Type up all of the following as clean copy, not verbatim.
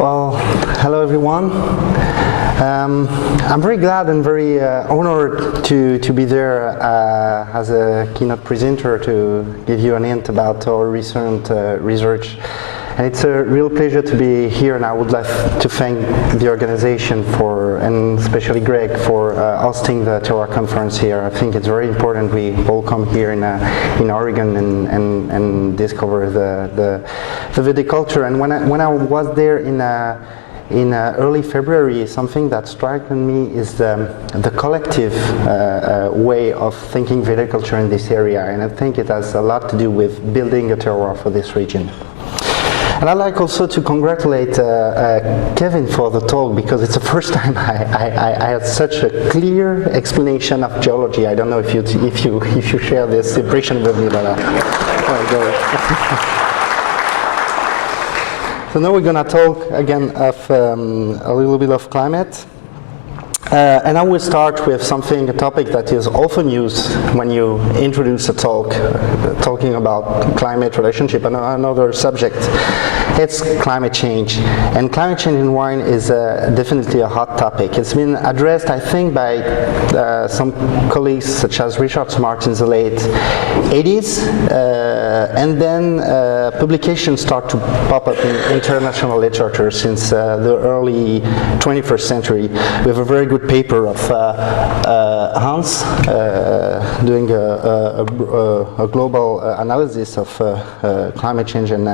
Well, hello everyone. I'm very glad and very honored to be there as a keynote presenter to give you an hint about our recent research. And it's a real pleasure to be here, and I would like to thank the organization and especially Greg for hosting the Terroir conference here. I think it's very important we all come here in Oregon and discover the viticulture. And when I was there in early February, something that struck me is the collective way of thinking viticulture in this area, and I think it has a lot to do with building a terroir for this region. And I'd like also to congratulate Kevin for the talk, because it's the first time I had such a clear explanation of geology. I don't know if you share this impression with me, but So now we're going to talk again of a little bit of climate. And I will start with a topic that is often used when you introduce a talk, talking about climate relationship and another subject. It's climate change. And climate change in wine is definitely a hot topic. It's been addressed, I think, by some colleagues such as Richard Marx in the late 80s. And then publications start to pop up in international literature since the early 21st century, with a very good paper of Hans doing a global analysis of climate change and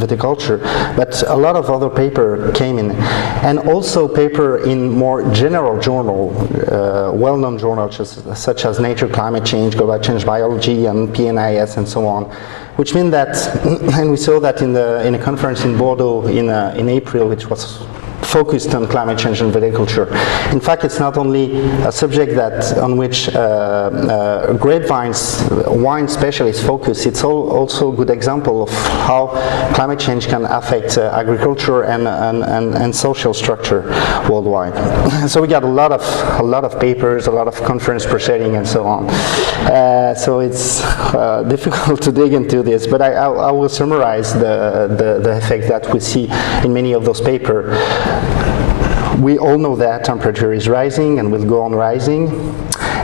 viticulture, but a lot of other paper came in, and also paper in more general journal, well-known journals such as Nature, Climate Change, Global Change Biology, and PNAS, and so on. Which means that, and we saw that in a conference in Bordeaux in April, which was focused on climate change and viticulture. In fact, it's not only a subject on which wine specialists focus, it's also a good example of how climate change can affect agriculture and social structure worldwide. So we got a lot of papers, a lot of conference proceedings, and so on. So it's difficult to dig into this, but I will summarize the effect that we see in many of those papers. We all know that temperature is rising and will go on rising,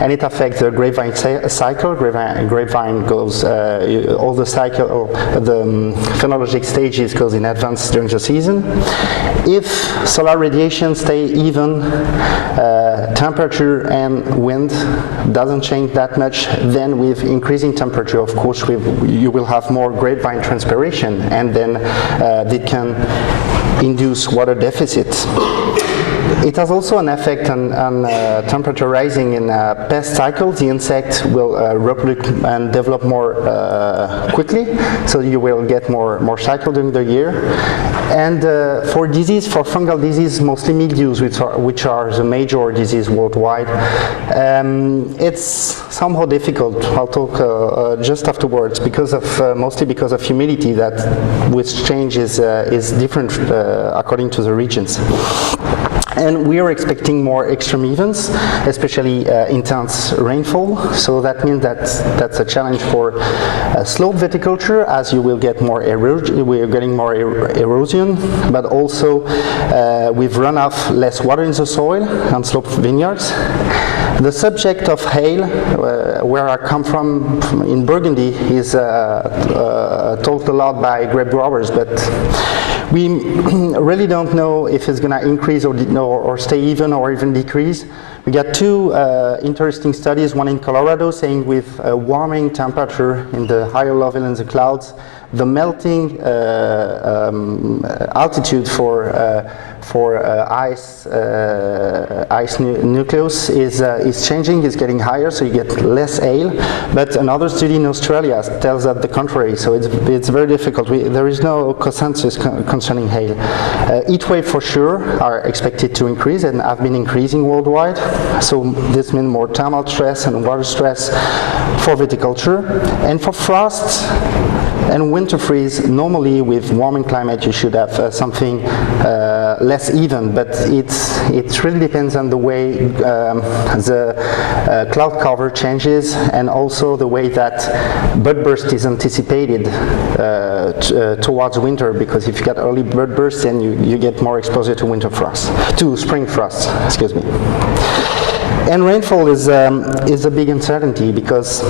and it affects the grapevine cycle. Grapevine goes, all the cycle, the phenologic stages goes in advance during the season. If solar radiation stay even, temperature and wind doesn't change that much, then with increasing temperature, of course, you will have more grapevine transpiration, and then it can induce water deficits. It has also an effect on temperature rising in pest cycles. The insect will reproduce and develop more quickly, so you will get more cycle during the year. And for fungal disease, mostly mildews, which are the major disease worldwide, it's somehow difficult. I'll talk just afterwards, mostly because of humidity, which change is different according to the regions. And we are expecting more extreme events, especially intense rainfall. So that means that's a challenge for slope viticulture, as you will get more erosion. We are getting more erosion, but also we've run off less water in the soil on slope vineyards. The subject of hail, where I come from in Burgundy, is talked a lot by grape growers, but we really don't know if it's going to increase or stay even or even decrease. We got two interesting studies, one in Colorado saying with a warming temperature in the higher level in the clouds, the melting altitude for ice nucleus is changing, is getting higher, so you get less hail. But another study in Australia tells us the contrary, so it's very difficult. There is no consensus concerning hail. Heat waves for sure are expected to increase and have been increasing worldwide, so this means more thermal stress and water stress for viticulture. And for frosts, And winter freeze, normally with warming climate you should have something less even, but it really depends on the way the cloud cover changes, and also the way that bud burst is anticipated towards winter, because if you get early bud bursts, then you get more exposure to winter frost, to spring frost, excuse me. And rainfall is a big uncertainty, because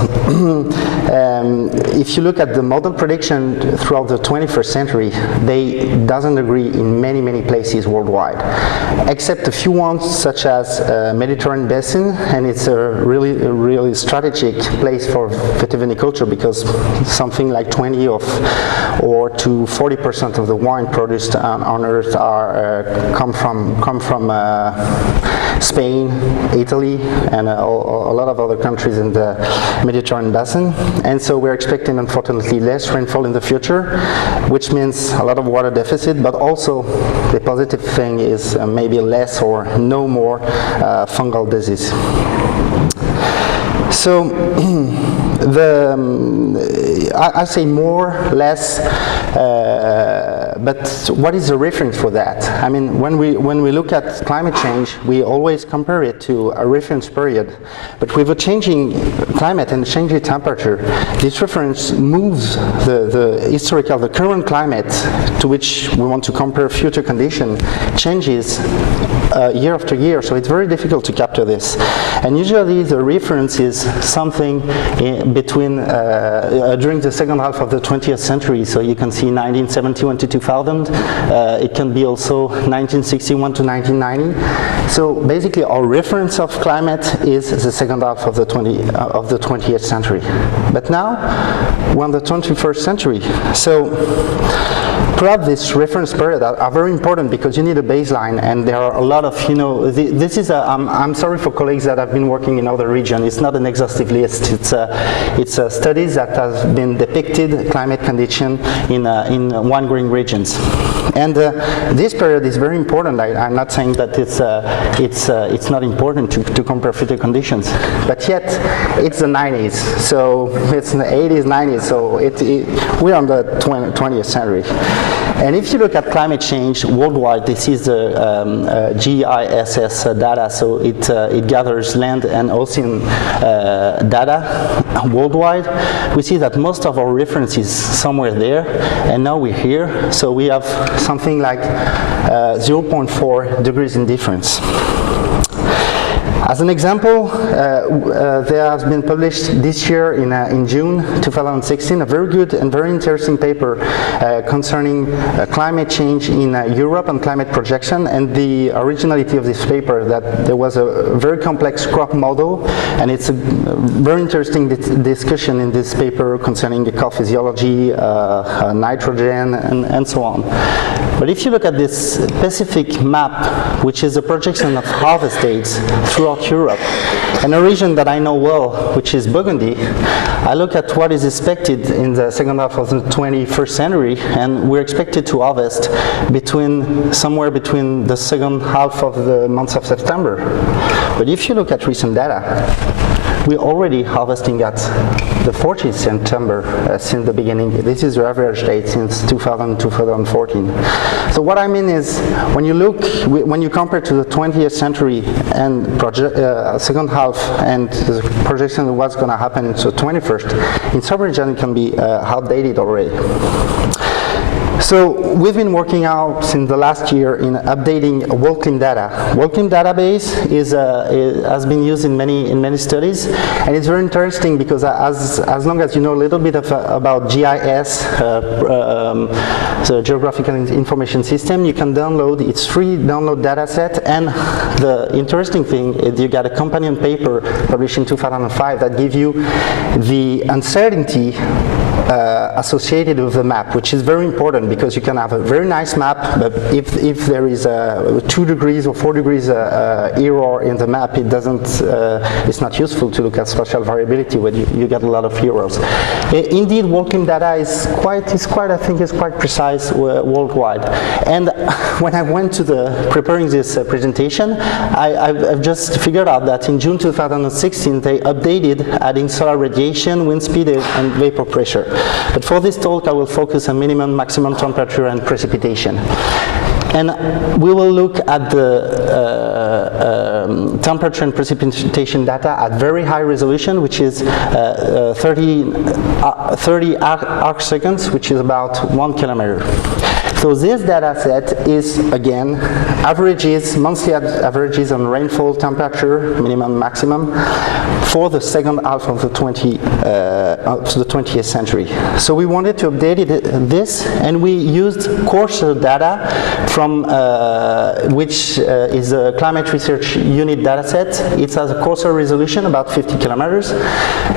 if you look at the model prediction throughout the 21st century, they doesn't agree in many places worldwide, except a few ones such as Mediterranean Basin, and it's a really strategic place for viticulture, because something like 20 or to 40% of the wine produced on Earth come from Spain, Italy, and a lot of other countries in the Mediterranean Basin. And so we're expecting, unfortunately, less rainfall in the future, which means a lot of water deficit, but also the positive thing is maybe less or no more fungal disease. So I say more, less, but what is the reference for that? I mean, when we look at climate change, we always compare it to a reference period. But with a changing climate and changing temperature, this reference moves the current climate to which we want to compare future condition changes year after year. So it's very difficult to capture this. And usually the reference is something between during the second half of the 20th century. So you can see 1971 to 2000. It can be also 1961 to 1990. So basically our reference of climate is the second half of the 20th century. But now we're in the 21st century. So perhaps this reference period are very important, because you need a baseline, and there are a lot of, this is I'm sorry for colleagues that have been working in other regions. It's not an exhaustive list. It's studies that have been depicted climate condition in wine growing regions. And this period is very important. I'm not saying that it's not important to compare future conditions, but yet it's the 90s, so it's in the 80s, 90s, so we're on the 20th century. And if you look at climate change worldwide, this is the GISS data, so it gathers land and ocean data worldwide. We see that most of our reference is somewhere there, and now we're here, so we have something like 0.4 degrees in difference. As an example, there has been published this year in June 2016 a very good and very interesting paper concerning climate change in Europe and climate projection, and the originality of this paper, that there was a very complex crop model, and it's a very interesting discussion in this paper concerning the crop physiology, nitrogen, and so on. But if you look at this specific map, which is a projection of harvest dates throughout Europe, and a region that I know well, which is Burgundy, I look at what is expected in the second half of the 21st century, and we're expected to harvest somewhere between the second half of the month of September. But if you look at recent data, we're already harvesting at the 14th September since the beginning. This is the average date since 2014. So what I mean is, when you compare to the 20th century and second half and the projection of what's going to happen in the 21st, in some regions it can be outdated already. So we've been working out since the last year in updating Worldclim data. Worldclim database has been used in many studies, and it's very interesting because as long as you know a little bit about GIS, the Geographical Information System, you can download. It's free download data set, and the interesting thing is you got a companion paper published in 2005 that gives you the uncertainty associated with the map, which is very important, because you can have a very nice map, but if there is a 2 degrees or 4 degrees error in the map, it's not useful to look at spatial variability when you get a lot of errors. Indeed, Worldclim data is quite, I think, is quite precise. size worldwide. And when I went to preparing this presentation, I've just figured out that in June 2016 they updated, adding solar radiation, wind speed, and vapor pressure. But for this talk I will focus on minimum, maximum temperature and precipitation. And we will look at the temperature and precipitation data at very high resolution, which is 30 arc seconds, which is about 1 kilometer. So this data set is, again, averages, monthly averages on rainfall, temperature, minimum, maximum, for the second half of the 20th century. So we wanted to update this, and we used coarser data from which is a Climate Research Unit data set. It has a coarser resolution, about 50 kilometers,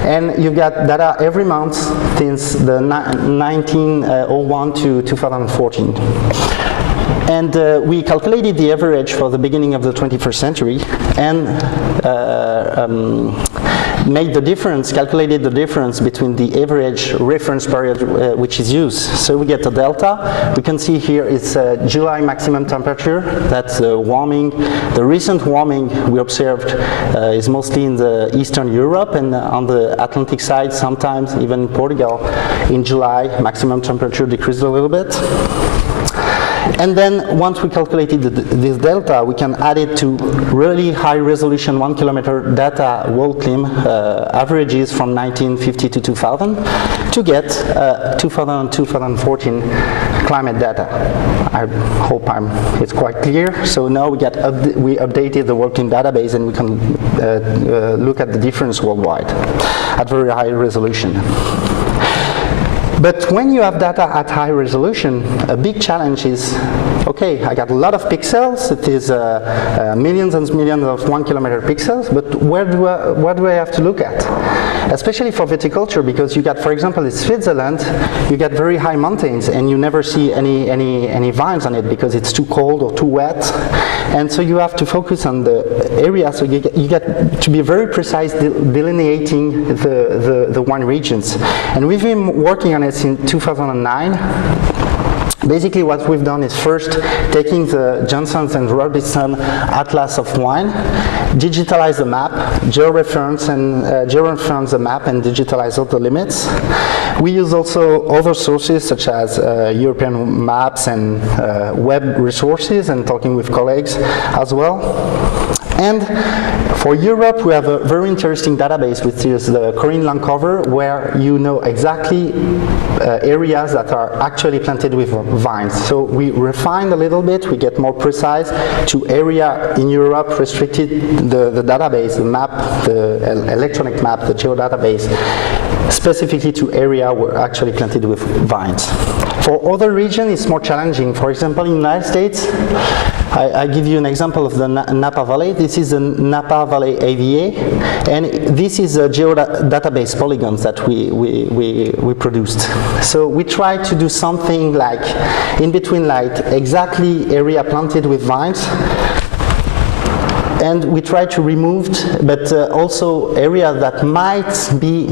and you got data every month since the 1901 to 2014. And we calculated the average for the beginning of the 21st century and made the difference, calculated the difference between the average reference period which is used. So we get a delta. We can see here it's July maximum temperature. That's warming. The recent warming we observed is mostly in the Eastern Europe, and on the Atlantic side, sometimes even in Portugal, in July, maximum temperature decreased a little bit. And then once we calculated this delta, we can add it to really high resolution 1 kilometer data Worldclim averages from 1950 to 2000 to get 2014 climate data. I hope it's quite clear. So now we updated the Worldclim database, and we can look at the difference worldwide at very high resolution. But when you have data at high resolution, a big challenge is, okay, I got a lot of pixels. It is millions and millions of 1 kilometer pixels, but what do I have to look at? Especially for viticulture, because you got, for example, in Switzerland, you get very high mountains, and you never see any vines on it because it's too cold or too wet. And so you have to focus on the area, so you get to be very precise delineating the wine regions. And we've been working on it since 2009. Basically what we've done is first taking the Johnson's and Robinson Atlas of Wine, digitalize the map, georeference the map and digitalize all the limits. We use also other sources such as European maps and web resources, and talking with colleagues as well. And for Europe, we have a very interesting database, which is the Corinne Land cover, where you know exactly areas that are actually planted with vines. So we refined a little bit, we get more precise to area in Europe, restricted the database, the map, the electronic map, the geodatabase, specifically to area were actually planted with vines. For other regions, it's more challenging. For example, in the United States, I give you an example of the Napa Valley. This is the Napa Valley AVA, and this is a geodatabase polygons that we produced. So we try to do something like in between, like exactly area planted with vines, and we try to remove, but also areas that might be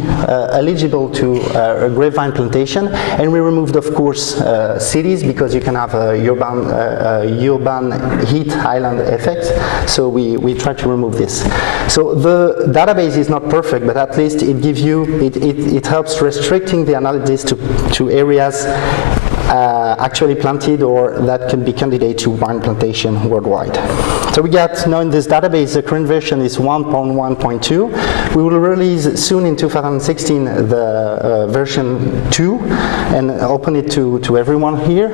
eligible to a grapevine plantation. And we removed, of course, cities, because you can have a urban heat island effect. So we try to remove this. So the database is not perfect, but at least it gives you, it helps restricting the analysis to areas actually planted or that can be candidate to wine plantation worldwide. So we got now in this database, the current version is 1.1.2. We will release soon in 2016 the version 2 and open it to everyone here.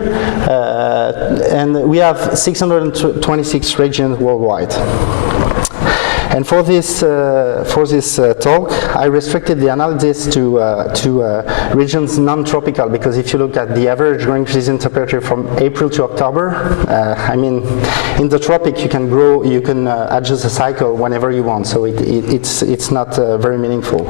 And we have 626 regions worldwide. And for this talk, I restricted the analysis to regions non-tropical, because if you look at the average growing season temperature from April to October, I mean, in the tropic you can grow, you can adjust the cycle whenever you want, so it's not very meaningful.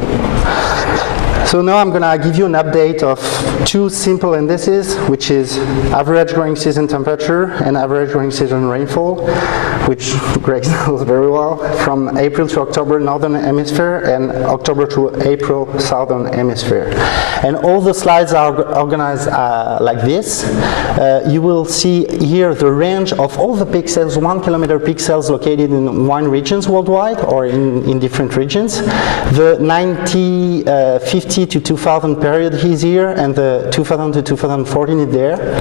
So now I'm going to give you an update of two simple indices, which is average growing season temperature and average growing season rainfall. which Greg knows very well, from April to October, Northern Hemisphere, and October to April, Southern Hemisphere. And all the slides are organized like this. You will see here the range of all the pixels, 1 kilometer pixels located in wine regions worldwide or in different regions. The 1950 to 2000 period is here, and the 2000 to 2014 is there.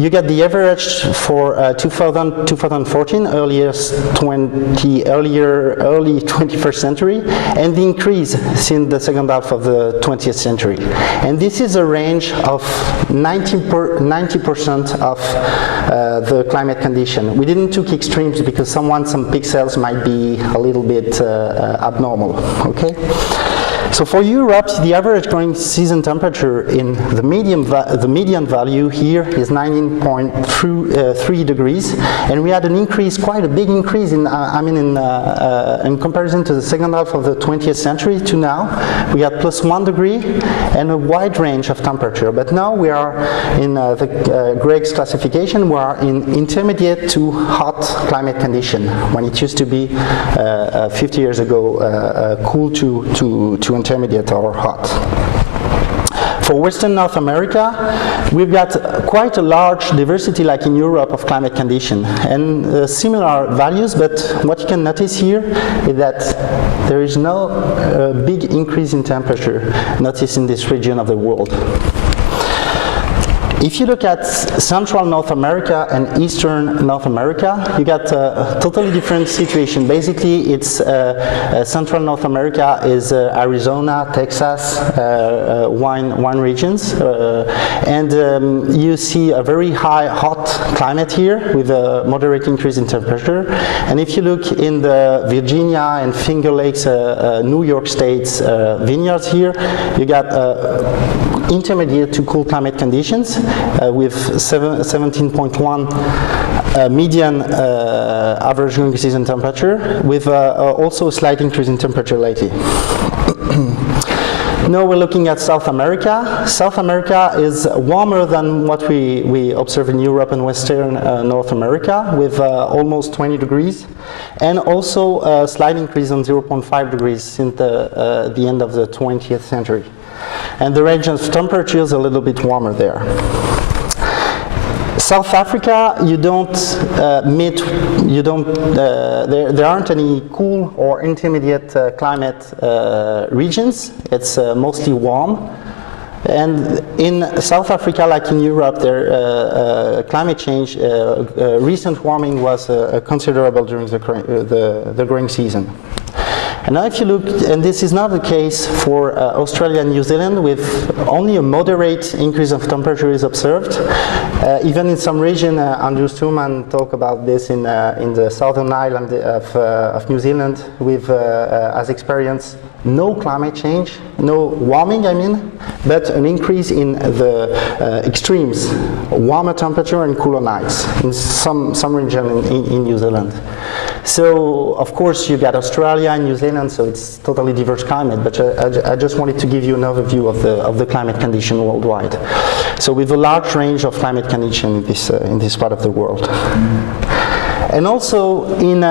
You get the average for 2014, early 21st century, and the increase since the second half of the 20th century. And this is a range of 90% of the climate condition. We didn't took extremes because some pixels might be a little bit abnormal, okay? So for Europe, the average growing season temperature in the median value here is 19.3 degrees, and we had an increase, quite a big increase in comparison to the second half of the 20th century to now. We had +1 degree and a wide range of temperature. But now we are in Greg's classification, we are in intermediate to hot climate condition, when it used to be 50 years ago cool to intermediate or hot. For Western North America, we've got quite a large diversity, like in Europe, of climate condition, and similar values, but what you can notice here is that there is no big increase in temperature noticed in this region of the world. If you look at Central North America and Eastern North America, you got a totally different situation. Basically, it's Central North America is Arizona, Texas, wine regions, and you see a very high hot climate here with a moderate increase in temperature. And if you look in the Virginia and Finger Lakes, New York State's vineyards here, you got intermediate to cool climate conditions with 17.1 median average growing season temperature, with also a slight increase in temperature lately. Now we're looking at South America. South America is warmer than what we observe in Europe and Western North America, with almost 20 degrees, and also a slight increase on 0.5 degrees since the end of the 20th century. And the range of temperature is a little bit warmer there. South Africa, there aren't any cool or intermediate climate regions. It's mostly warm. And in South Africa, like in Europe, climate change, recent warming was considerable during the growing season. And now if you look, and this is not the case for Australia and New Zealand, with only a moderate increase of temperature is observed. Even in some region, Andrew Stuhlman talked about this in the southern island of New Zealand, has experienced no climate change, no warming but an increase in the extremes, warmer temperature and cooler nights in some region in New Zealand. So, of course, you got Australia and New Zealand, so it's totally diverse climate, but I just wanted to give you an overview of the climate condition worldwide. So with a large range of climate condition in this part of the world. And also in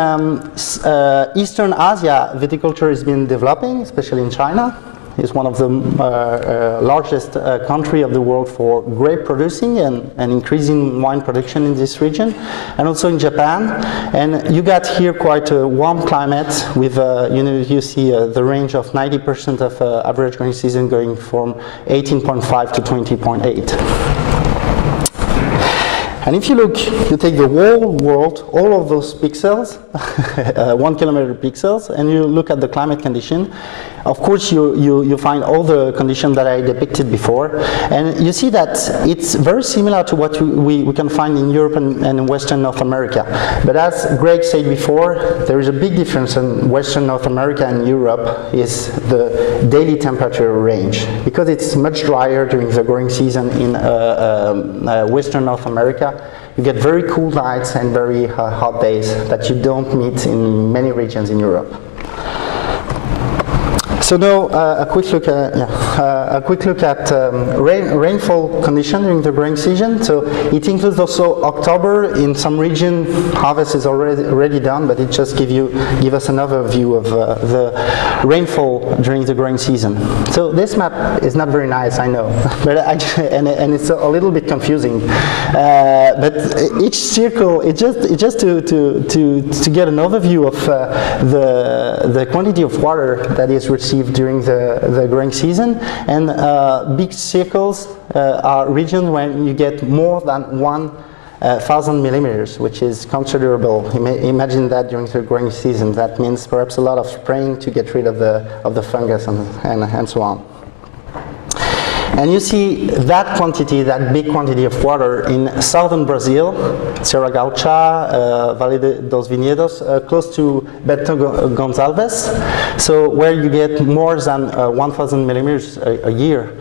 Eastern Asia, viticulture has been developing, especially in China. It's one of the largest country of the world for grape producing and increasing wine production in this region, and also in Japan. And you got here quite a warm climate with, you see the range of 90% of average growing season going from 18.5 to 20.8. And if you look, you take the whole world, all of those pixels, 1 kilometer pixels, and you look at the climate condition, of course you find all the conditions that I depicted before, and you see that it's very similar to what we can find in Europe and Western North America. But as Greg said before, there is a big difference in Western North America and Europe is the daily temperature range, because it's much drier during the growing season in Western North America. You get very cool nights and very hot days that you don't meet in many regions in Europe. So now a quick look at rainfall condition during the growing season. So it includes also October. In some region, harvest is already done, but it just give us another view of the rainfall during the growing season. So this map is not very nice, I know, but and it's a little bit confusing. But each circle, it's just to get an overview of the quantity of water that is received during the growing season. And big circles are regions where you get more than 1,000 millimeters, which is considerable. Imagine that during the growing season. That means perhaps a lot of spraying to get rid of the fungus and so on. And you see that quantity, that big quantity of water in southern Brazil, Serra Gaúcha, Vale dos Vinhedos, close to Beto Gonçalves, so where you get more than 1,000 millimeters a year.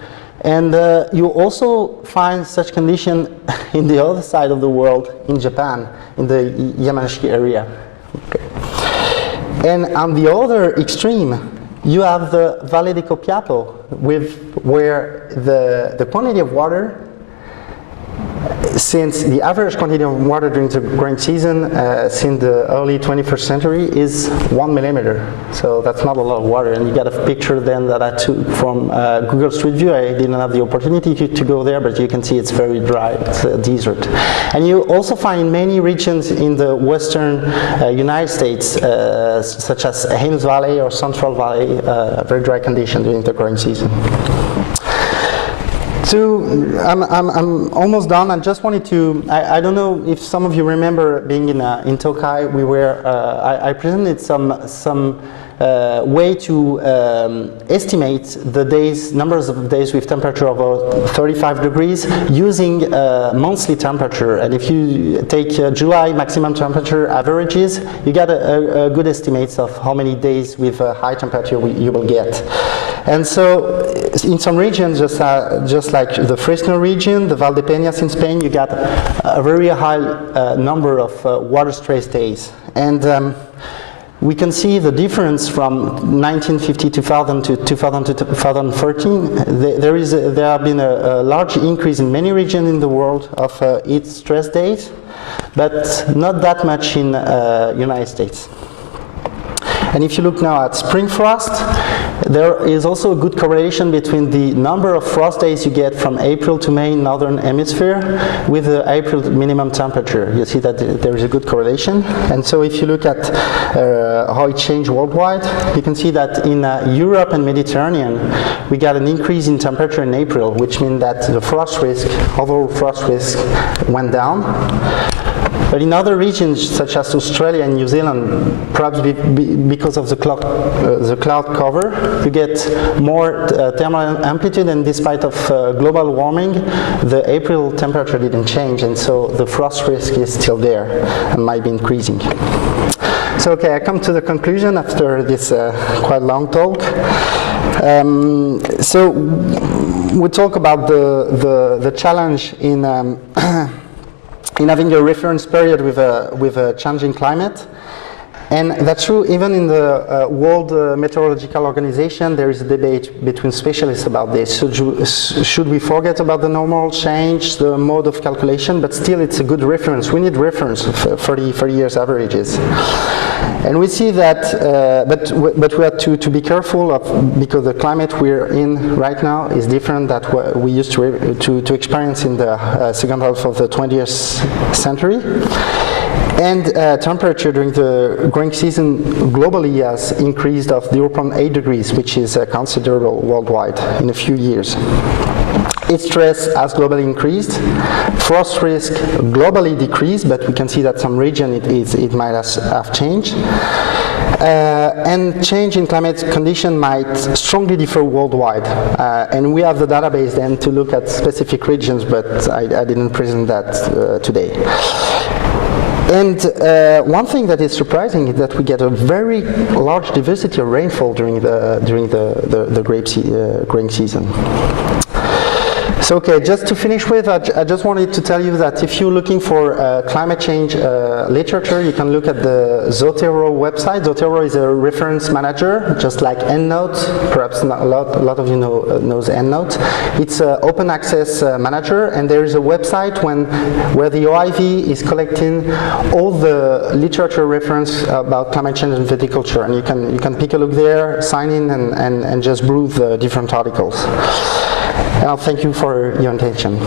And you also find such condition in the other side of the world, in Japan, in the Yamanashi area. Okay. And on the other extreme, you have the Vale de Copiapo, where the quantity of water, since the average quantity of water during the growing season since the early 21st century is 1 millimeter. So that's not a lot of water. And you got a picture then that I took from Google Street View. I didn't have the opportunity to go there, but you can see it's very dry. It's a desert. And you also find many regions in the western United States, such as Ames Valley or Central Valley, very dry condition during the growing season. So I'm almost done. I just wanted to, I don't know if some of you remember being in Tokai. We were, I presented some way to estimate the days, numbers of days with temperature of 35 degrees using monthly temperature. And if you take July maximum temperature averages, you get a good estimate of how many days with high temperature you will get. And so in some regions, just like the Fresno region, the Valdepeñas in Spain, you got a very high number of water stress days. And we can see the difference from 1950 2000 to 2000 to 2013. There have been a large increase in many regions in the world of heat stress days, but not that much in United States. And if you look now at spring frost, there is also a good correlation between the number of frost days you get from April to May in northern hemisphere with the April minimum temperature. You see that there is a good correlation. And so if you look at how it changed worldwide, you can see that in Europe and Mediterranean, we got an increase in temperature in April, which means that the frost risk, overall frost risk, went down. But in other regions, such as Australia and New Zealand, perhaps because of the cloud cover, you get more thermal amplitude, and despite of global warming, the April temperature didn't change, and so the frost risk is still there and might be increasing. So, okay, I come to the conclusion after this quite long talk. So, we talk about the challenge in having a reference period with a changing climate. And that's true even in the World Meteorological Organization. There is a debate between specialists about this. Should we forget about the normal change, the mode of calculation? But still it's a good reference. We need reference of 30 years averages. And we see that, but we have to be careful of, because the climate we're in right now is different than what we used to experience in the second half of the 20th century. And temperature during the growing season globally has increased of 0.8 degrees, which is considerable worldwide in a few years. Heat stress has globally increased. Frost risk globally decreased, but we can see that some region it might have changed. And change in climate condition might strongly differ worldwide. And we have the database then to look at specific regions, but I didn't present that today. And one thing that is surprising is that we get a very large diversity of rainfall during the growing season. So okay, just to finish with, I just wanted to tell you that if you're looking for climate change literature, you can look at the Terroir website. Terroir is a reference manager, just like EndNote. Perhaps not a lot of you knows EndNote. It's an open access manager, and there is a website where the OIV is collecting all the literature reference about climate change and viticulture, and you can pick a look there, sign in, and just browse the different articles. And I'll thank you for your attention.